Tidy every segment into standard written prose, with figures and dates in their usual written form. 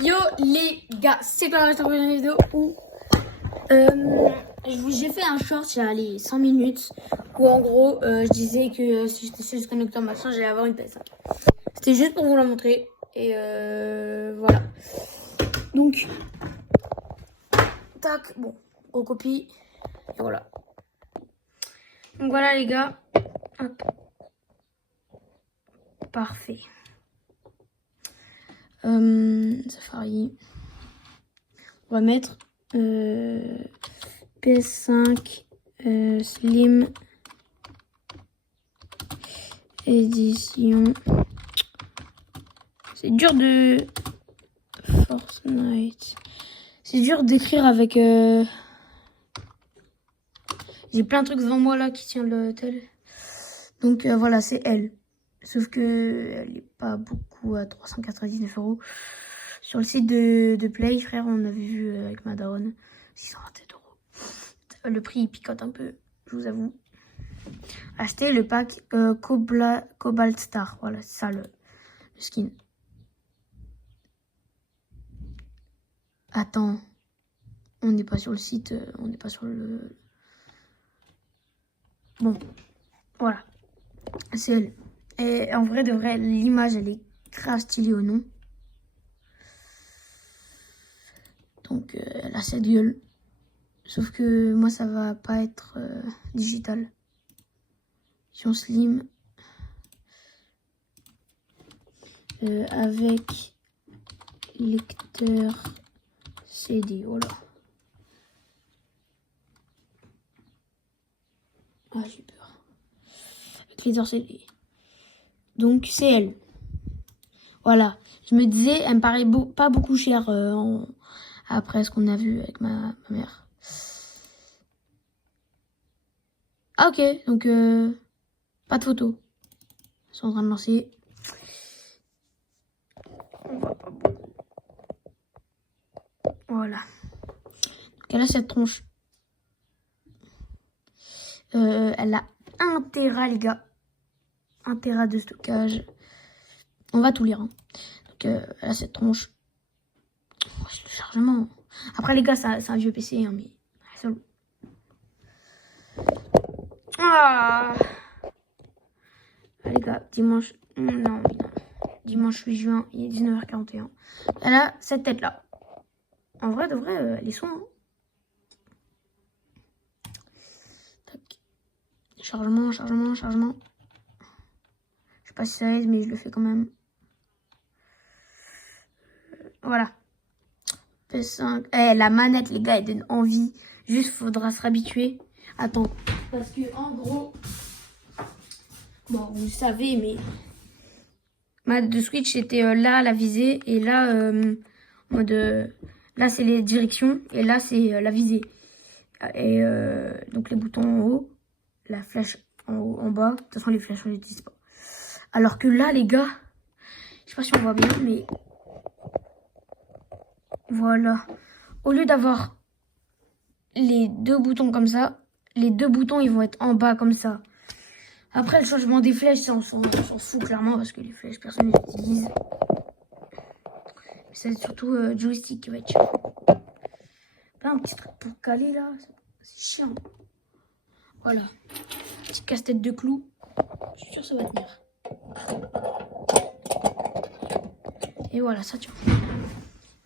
Yo les gars, c'est quoi la prochaine vidéo où j'ai fait un short il y a les 100 minutes où en gros je disais que si j'étais sur ce connecteur machin j'allais avoir une PS5. C'était juste pour vous la montrer et voilà. Donc tac, bon, on copie et voilà. Donc voilà les gars. Hop. Parfait. Safari. On va mettre PS5 Slim édition. C'est dur de Fortnite. C'est dur d'écrire avec. J'ai plein de trucs devant moi là qui tient le tel. Donc voilà, c'est elle. Sauf que elle est pas beaucoup à 399 €. Sur le site de Play, frère, on avait vu avec ma daronne 627 €. Le prix il picote un peu, je vous avoue. Acheter le pack Cobalt Star. Voilà, c'est ça le skin. Attends, on n'est pas sur le site, on n'est pas sur le. Bon, voilà, c'est elle. Et en vrai de vrai, l'image elle est grave stylée au nom. Donc elle a cette gueule. Sauf que moi ça va pas être digital. Version slim. Avec lecteur CD. Voilà. Ah j'ai peur. Avec lecteur CD. Donc c'est elle. Voilà. Je me disais, elle me paraît pas beaucoup chère après ce qu'on a vu avec ma mère. Ah ok, donc pas de photo. Ils sont en train de lancer. On voit pas beaucoup. Voilà. Donc elle a cette tronche. Elle a 1 Tera les gars. 1 Tera de stockage. On va tout lire. Hein. Donc elle a cette tronche. Oh, le chargement. Après les gars, c'est un vieux PC, hein, mais c'est bon. Ah les gars, dimanche. Non. Dimanche 8 juin, il est 19h41. Elle a cette tête là. En vrai, de vrai, les soins. Hein. Tac. Chargement. Je sais pas si ça aide, mais je le fais quand même. Voilà. PS5. La manette, les gars, elle donne envie. Juste, faudra se réhabituer. Attends. Parce que, en gros. Bon, vous le savez, mais. Manette de Switch, c'était là, la visée. Et là, en mode. Là, c'est les directions. Et là, c'est la visée. Et donc, les boutons en haut. La flèche en haut, en bas. De toute façon, les flèches, on les utilise pas. Alors que là, les gars. Je sais pas si on voit bien, mais. Voilà. Au lieu d'avoir les 2 boutons comme ça, les 2 boutons, ils vont être en bas comme ça. Après, le changement des flèches, ça, on s'en fout clairement parce que les flèches, personne ne les utilise. C'est surtout joystick qui va être chiant. Là, un petit truc pour caler, là, c'est chiant. Voilà. Petite casse-tête de clous. Je suis sûr que ça va tenir. Et voilà, ça tient.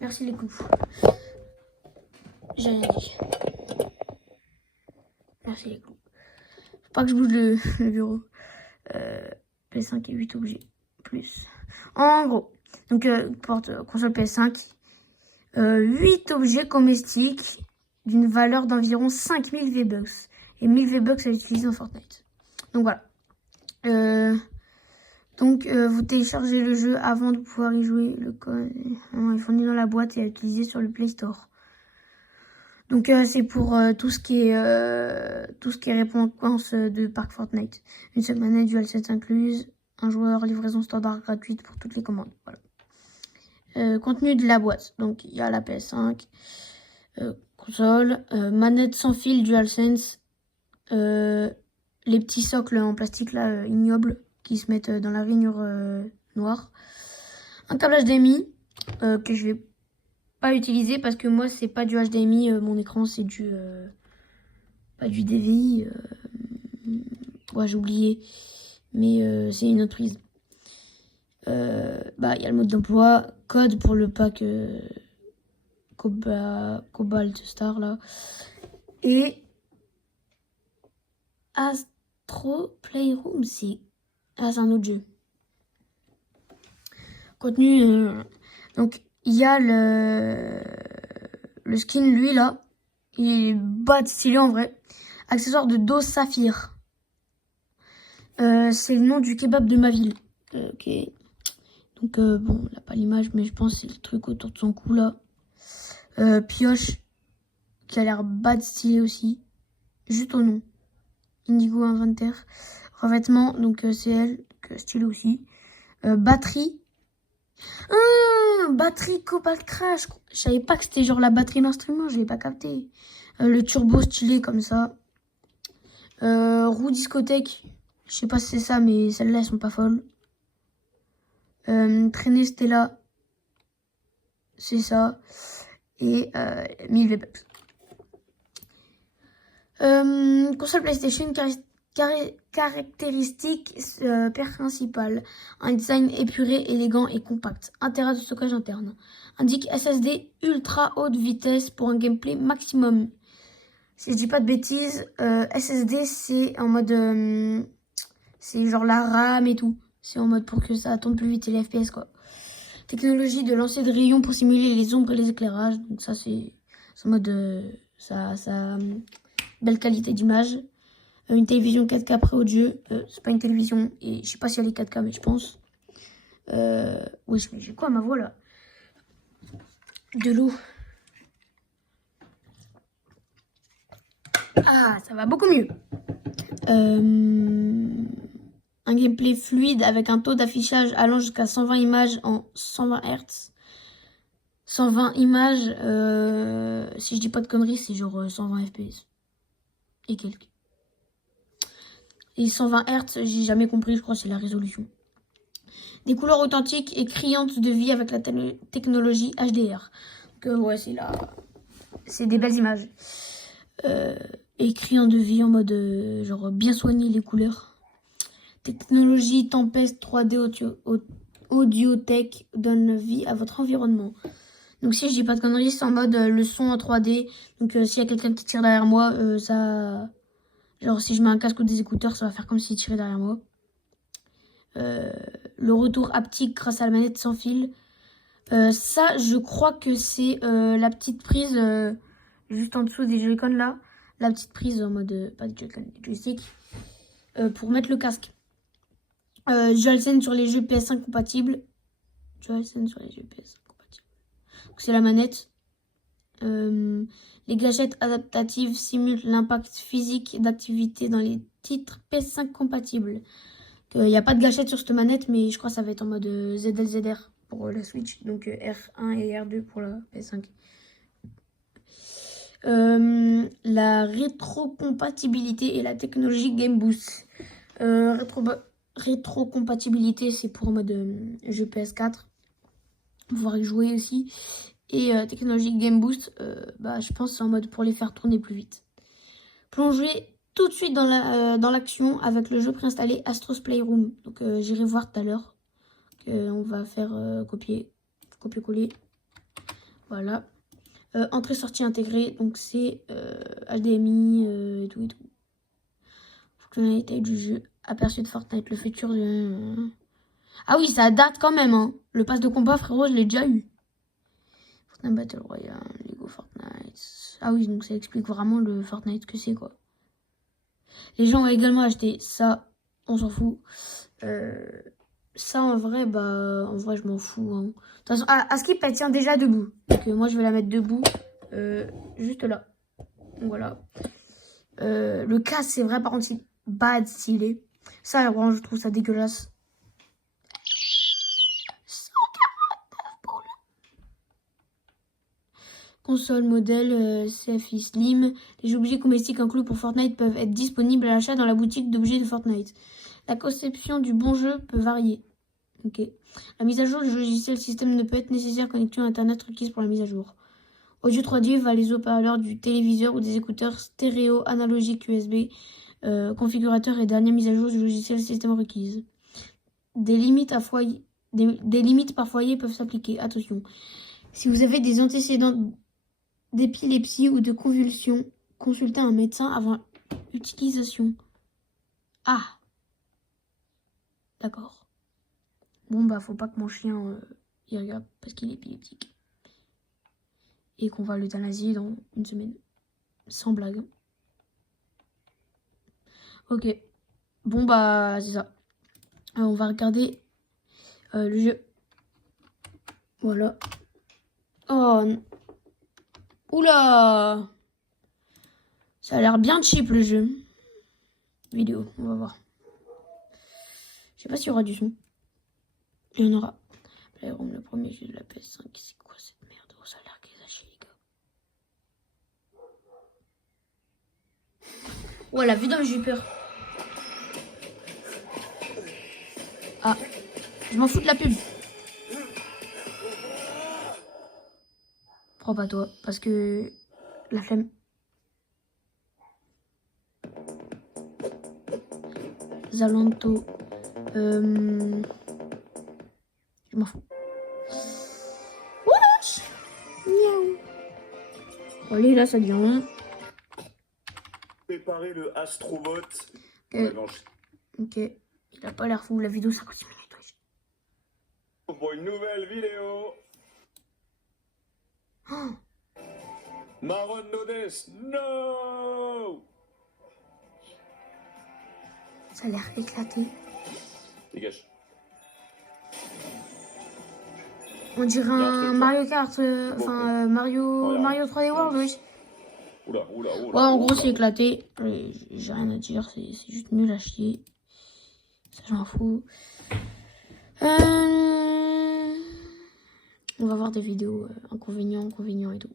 Merci les clous. J'ai rien dit. Merci les clous. Faut pas que je bouge le bureau. PS5 et 8 objets. Plus. En gros. Donc, porte console PS5. 8 objets comestiques d'une valeur d'environ 5000 V-Bucks. Et 1000 V-Bucks à utiliser en Fortnite. Donc voilà. Vous téléchargez le jeu avant de pouvoir y jouer. Le code est fourni dans la boîte et à utiliser sur le Play Store. Donc c'est pour tout ce qui est récompense de Parc Fortnite. Une seule manette DualSense incluse, un joueur, livraison standard gratuite pour toutes les commandes. Voilà. Contenu de la boîte. Donc il y a la PS5, console, manette sans fil DualSense, les petits socles en plastique là ignobles qui se mettent dans la rainure noire. Un câble HDMI que je vais pas utiliser parce que moi c'est pas du HDMI, mon écran c'est du pas du DVI. Ouais, j'ai oublié, mais c'est une autre prise. Bah il y a le mode d'emploi, code pour le pack Cobalt Star là, et Astro Playroom, c'est un autre jeu. Contenu, donc il y a le skin, lui là, il est bad stylé en vrai. Accessoire de dos saphir. C'est le nom du kebab de ma ville. Ok. Donc bon, on n'a pas l'image, mais je pense que c'est le truc autour de son cou là. Pioche, qui a l'air bad stylé aussi. Juste au nom. Indigo inventaire. Revêtement, donc c'est elle, stylé aussi. Batterie. Batterie Cobalt Crash. Je savais pas que c'était genre la batterie d'instrument, je l'ai pas capté. Le turbo stylé comme ça. Roue discothèque. Je sais pas si c'est ça, mais celles-là elles sont pas folles. Traînée Stella. C'est ça. Et 1000 V-Bucks. Console PlayStation, caractéristiques principales. Un design épuré, élégant et compact. 1 Tera de stockage interne. Indique SSD ultra haute vitesse pour un gameplay maximum. Si je dis pas de bêtises, SSD c'est en mode... c'est genre la RAM et tout. C'est en mode pour que ça tourne plus vite et les FPS quoi. Technologie de lancer de rayons pour simuler les ombres et les éclairages. Donc ça c'est en mode... ça belle qualité d'image. Une télévision 4K pré-audio. C'est pas une télévision. Et je sais pas si elle est 4K, mais je pense. Oui, mais j'ai quoi ma voix là? De l'eau. Ah, ça va beaucoup mieux. Un gameplay fluide avec un taux d'affichage allant jusqu'à 120 images en 120 Hz. 120 images, si je dis pas de conneries, c'est genre 120 FPS. Et quelques. Et 120 Hz, j'ai jamais compris, je crois que c'est la résolution. Des couleurs authentiques et criantes de vie avec la technologie HDR. Donc ouais, c'est des belles images. Et criantes de vie en mode genre bien soigné les couleurs. Technologie Tempest 3D Audiotech donne vie à votre environnement. Donc si je dis pas de conneries, c'est en mode le son en 3D. Donc s'il y a quelqu'un qui tire derrière moi, ça... Genre si je mets un casque ou des écouteurs, ça va faire comme s'il tirait derrière moi. Le retour haptique grâce à la manette sans fil. Ça, je crois que c'est la petite prise juste en dessous des Joy-Con là. La petite prise en mode, pas des Joy-Con, des joysticks. Pour mettre le casque. DualSense sur les jeux PS5 compatibles. DualSense sur les jeux PS5 compatibles. Donc c'est la manette. Les gâchettes adaptatives simulent l'impact physique d'activité dans les titres PS5 compatibles. Il n'y a pas de gâchette sur cette manette, mais je crois que ça va être en mode ZLZR pour la Switch. Donc R1 et R2 pour la PS5. La rétrocompatibilité et la technologie Game Boost. Rétrocompatibilité, c'est pour en mode jeu PS4. Pouvoir y jouer aussi. Et technologie Game Boost, je pense que c'est en mode pour les faire tourner plus vite. Plonger tout de suite dans l'action avec le jeu préinstallé Astro's Playroom. Donc j'irai voir tout à l'heure. On va faire copier-coller. Voilà. Entrée-sortie intégrée. Donc c'est HDMI et tout et tout. Fonctionnalité du jeu. Aperçu de Fortnite. Le futur de... Ah oui, ça date quand même. Hein. Le pass de combat, frérot, je l'ai déjà eu. Fortnite Battle Royale, Lego Fortnite. Ah oui, donc ça explique vraiment le Fortnite que c'est quoi. Les gens ont également acheté ça, on s'en fout. Ça en vrai, je m'en fous. Hein. De toute façon, Askip elle tient déjà debout. Donc moi je vais la mettre debout, juste là. Donc voilà. Le casque c'est vrai par contre c'est bad stylé. Ça vraiment je trouve ça dégueulasse. Console modèle CFI Slim. Les objets comestibles inclus pour Fortnite peuvent être disponibles à l'achat dans la boutique d'objets de Fortnite. La conception du bon jeu peut varier. Ok. La mise à jour du logiciel système ne peut être nécessaire. Connexion Internet requise pour la mise à jour. Audio 3D va les haut-parleurs du téléviseur ou des écouteurs stéréo analogiques USB. Configurateur et dernière mise à jour du logiciel système requise. Des limites par foyer peuvent s'appliquer. Attention. Si vous avez des antécédents d'épilepsie ou de convulsions, consultez un médecin avant utilisation. Ah. D'accord. Bon, bah, faut pas que mon chien y regarde parce qu'il est épileptique. Et qu'on va l'euthanasier dans une semaine. Sans blague. Ok. Bon, bah, c'est ça. Alors, on va regarder le jeu. Voilà. Oh. Oula. Ça a l'air bien cheap, le jeu. Vidéo, on va voir. Je sais pas s'il y aura du son. Il y en aura. Playroom, le premier jeu de la PS5. C'est quoi cette merde? Oh, ça a l'air gâché, les gars. Oh, la vidange, j'ai eu peur. Ah, je m'en fous de la pub. Prends pas toi, parce que la flemme. Zalando. Je m'en fous. Wesh. Miaou. Allez, là, ça devient long. Préparez le Astrobot. Ok. Il a pas l'air fou. La vidéo, ça coûte 6 minutes. Pour une nouvelle vidéo. Oh. Maron Nodes, no. Ça a l'air éclaté. Dégage. On dirait un Mario Kart. Mario 3D World, oui. Oula. Ouais, en gros, c'est éclaté. J'ai rien à dire. C'est juste nul à chier. Ça, j'en fous. On va voir des vidéos inconvénients et tout.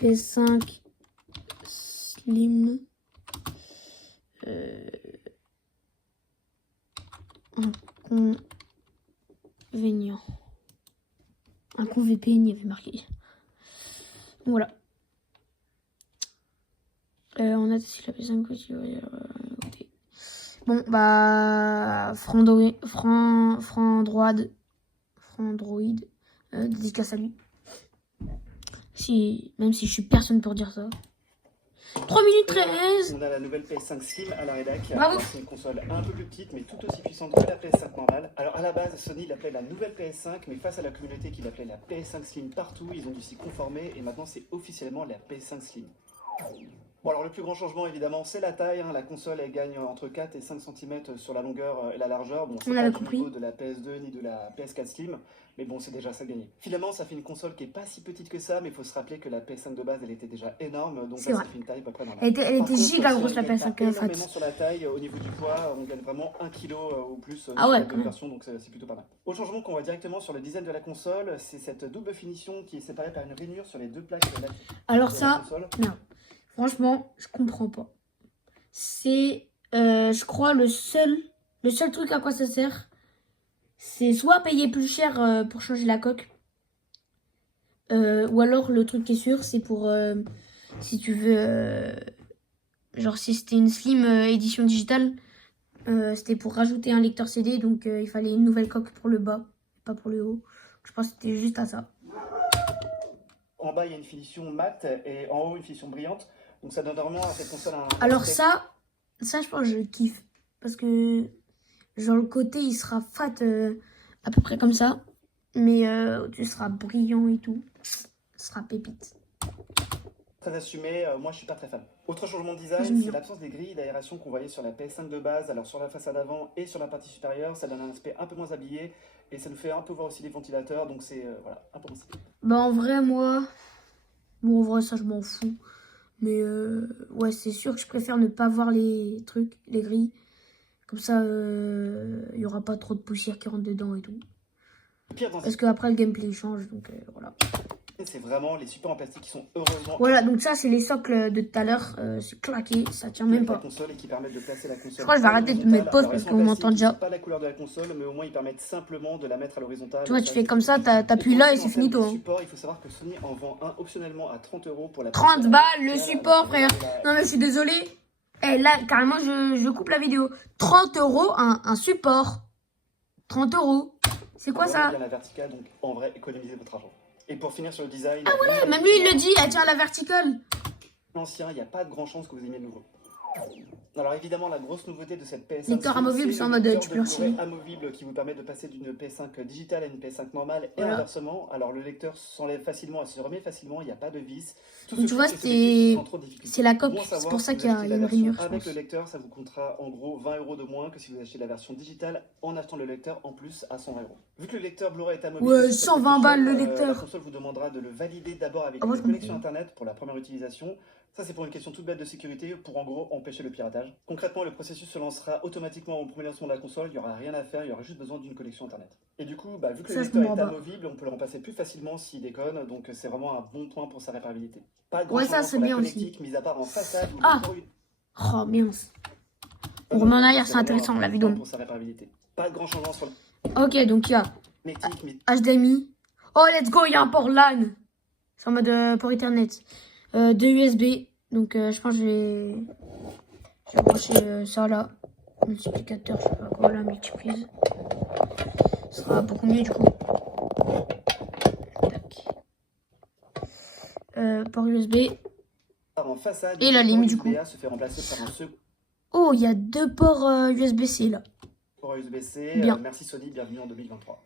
PS5 Slim. Inconvénient. VPN, il y avait marqué. Voilà. On a testé la PS5 aussi. Bon, bah. Frandroid. Dédicace à lui. Même si je suis personne pour dire ça. 3 minutes 13. On a la nouvelle PS5 Slim à la rédac. Bravo. C'est une console un peu plus petite mais tout aussi puissante que la PS5 normale. Alors à la base, Sony l'appelait la nouvelle PS5, mais face à la communauté qui l'appelait la PS5 Slim partout, ils ont dû s'y conformer et maintenant c'est officiellement la PS5 Slim. Bon alors le plus grand changement évidemment c'est la taille, hein. La console elle gagne entre 4 et 5 cm sur la longueur et la largeur. Bon, c'est pas du niveau de la PS2 ni de la PS4 Slim, mais bon c'est déjà ça gagné. Finalement ça fait une console qui est pas si petite que ça, mais il faut se rappeler que la PS5 de base elle était déjà énorme, donc là ça fait une taille à peu près normale. Elle était giga grosse la PS5 en fait. Énormément sur la taille, au niveau du poids on gagne vraiment 1 kg ou plus sur ouais, la version, donc c'est plutôt pas mal. Autre changement qu'on voit directement sur le design de la console, c'est cette double finition qui est séparée par une rainure sur les deux plaques latérales. Alors ça, non. Franchement, je comprends pas. C'est, je crois, le seul truc à quoi ça sert, c'est soit payer plus cher pour changer la coque, ou alors le truc qui est sûr, c'est pour, si tu veux, genre si c'était une Slim édition digitale, c'était pour rajouter un lecteur CD, donc il fallait une nouvelle coque pour le bas, pas pour le haut. Je pense que c'était juste à ça. En bas, il y a une finition mat et en haut, une finition brillante. Donc ça donne vraiment à cette console un... Alors ça je pense que je kiffe. Parce que genre le côté il sera fat à peu près comme ça. Mais tu seras brillant et tout. Ce sera pépite. Très assumé, moi je suis pas très fan. Autre changement de design, c'est l'absence des grilles d'aération qu'on voyait sur la PS5 de base. Alors sur la façade avant et sur la partie supérieure, ça donne un aspect un peu moins habillé. Et ça nous fait un peu voir aussi les ventilateurs. Donc c'est voilà, un peu moins stylé. Bah en vrai moi... Bon en vrai ça je m'en fous. Mais ouais, c'est sûr que je préfère ne pas voir les trucs, les grilles. Comme ça, il n'y aura pas trop de poussière qui rentre dedans et tout. Parce qu'après, le gameplay change, donc voilà. C'est vraiment les supports en plastique qui sont heureusement Voilà, donc ça, c'est les socles de tout à l'heure. C'est claqué, ça tient même avec la pas. console et qui permettent de placer la console. Je crois que je vais arrêter de mettre pause parce qu'on m'entend déjà. Pas la couleur de la console, mais au moins ils permettent simplement de la mettre à l'horizontale. Tu vois, tu fais comme ça, t'appuies là et c'est fini, toi. Support, il faut savoir que Sony en vend un optionnellement à 30 € pour la 30 balles le support, frère. Non, mais je suis désolé. Eh, là, carrément, je coupe la vidéo. 30 € un support. 30 €. C'est quoi ça? La verticale, donc en vrai, économisez votre argent. Et pour finir sur le design. Ah ouais, même lui, il le dit. Elle tient à la verticale. L'ancien, il n'y a pas de grand chance que vous aimiez le nouveau. Alors évidemment, la grosse nouveauté de cette PS5, lecteur amovible, c'est en mode tu peux le amovible qui vous permet de passer d'une PS5 digitale à une PS5 normale et voilà. Inversement. Alors le lecteur s'enlève facilement et se remet facilement, il n'y a pas de vis. Tout tu vois, c'est la coque, c'est pour ça qu'il y a une rainure. Avec le lecteur, ça vous coûtera en gros 20 € de moins que si vous achetez la version digitale en achetant le lecteur en plus à 120 €. Vu que le lecteur Blu-ray est amovible, ouais, 120 balles le lecteur. La console vous demandera de le valider d'abord avec une connexion internet pour la première utilisation. Ça, c'est pour une question toute bête de sécurité, pour en gros empêcher le piratage. Concrètement, le processus se lancera automatiquement au premier lancement de la console, il n'y aura rien à faire, il y aura juste besoin d'une connexion internet. Et du coup, vu que le lecteur est amovible, on peut le remplacer plus facilement s'il déconne, donc c'est vraiment un bon point pour sa réparabilité. Pas de grand ça c'est bien aussi. Mis à part en façade. Oh mince. On remet en arrière, c'est intéressant la vidéo. Pour sa réparabilité. Pas de grand changement sur Ok, donc il y a HDMI. Oh, let's go, il y a un port LAN. C'est en mode port Ethernet. Deux USB. Donc je pense que je vais brancher ça là. Multiplicateur, je sais pas quoi là, multiprise. Ce sera beaucoup mieux du coup. Tac. Port USB. Et la ligne du coup. Oh, il y a deux ports USB-C là. Port USB-C. Bien. Merci Sony, bienvenue en 2023.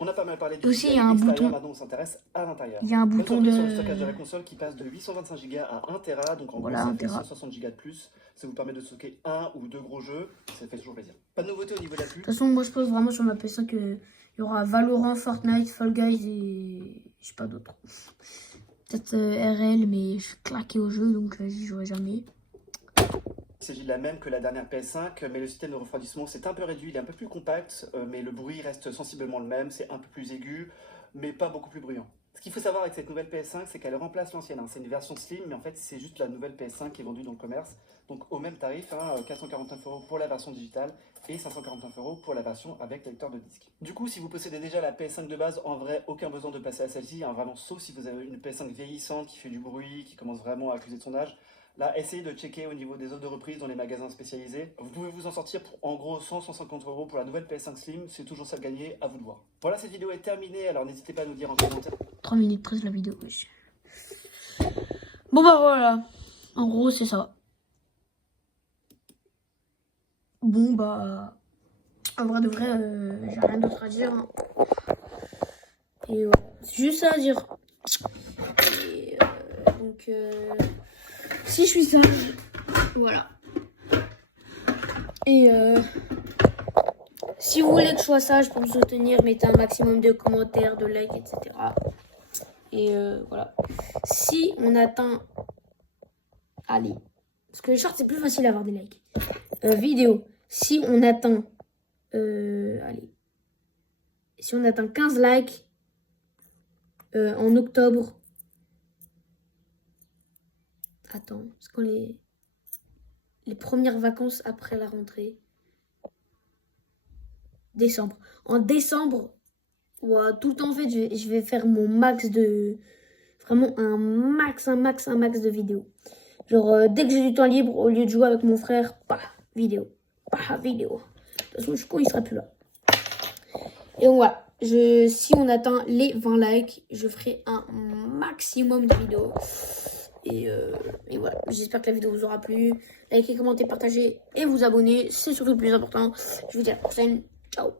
On a pas mal parlé du aussi, il y a un bouton. Maintenant, on s'intéresse à l'intérieur. Il y a un bouton de... sur le stockage de la console qui passe de 825 Go à 1 Tera, donc en gros, ça fait 160 Go de plus. Ça vous permet de stocker un ou deux gros jeux, ça fait toujours plaisir. Pas de nouveauté au niveau de la pub. De toute façon, moi je pense vraiment sur ma PS5 qu'il y aura Valorant, Fortnite, Fall Guys et je sais pas d'autres. Peut-être RL, mais je suis claqué au jeu, donc j'y jouerai jamais. Il s'agit de la même que la dernière PS5, mais le système de refroidissement c'est un peu réduit, il est un peu plus compact, mais le bruit reste sensiblement le même, c'est un peu plus aigu, mais pas beaucoup plus bruyant. Ce qu'il faut savoir avec cette nouvelle PS5, c'est qu'elle remplace l'ancienne. C'est une version slim, mais en fait c'est juste la nouvelle PS5 qui est vendue dans le commerce. Donc au même tarif, 449 € pour la version digitale et 549 € pour la version avec lecteur de disque. Du coup, si vous possédez déjà la PS5 de base, en vrai, aucun besoin de passer à celle-ci, vraiment, sauf si vous avez une PS5 vieillissante qui fait du bruit, qui commence vraiment à accuser de son âge. Là, essayez de checker au niveau des offres de reprise dans les magasins spécialisés. Vous pouvez vous en sortir pour en gros 100-150 € pour la nouvelle PS5 Slim. C'est toujours ça de gagner, à vous de voir. Voilà, cette vidéo est terminée, alors n'hésitez pas à nous dire en commentaire. 3 minutes 13 la vidéo, wesh. Bon bah voilà, en gros c'est ça. Bon bah, en vrai de vrai, j'ai rien d'autre à dire. Hein. Et voilà, c'est juste ça à dire. Et donc... si je suis sage, voilà. Et si vous voulez que je sois sage pour me soutenir, mettez un maximum de commentaires, de likes, etc. Et voilà. Si on atteint... Allez. Parce que les shorts, c'est plus facile à avoir des likes. Vidéo. Si on atteint... allez. Si on atteint 15 likes en octobre... Attends, c'est quand les premières vacances après la rentrée. Décembre. En décembre, ouais, tout le temps en fait, je vais faire mon max de... Vraiment un max de vidéos. Genre, dès que j'ai du temps libre, au lieu de jouer avec mon frère, vidéo. Vidéo. De toute façon, je suis con, il sera plus là. Et donc voilà. Si on atteint les 20 likes, je ferai un maximum de vidéos. Et voilà, j'espère que la vidéo vous aura plu. Likez, commentez, partagez et vous abonnez. C'est surtout le plus important. Je vous dis à la prochaine. Ciao.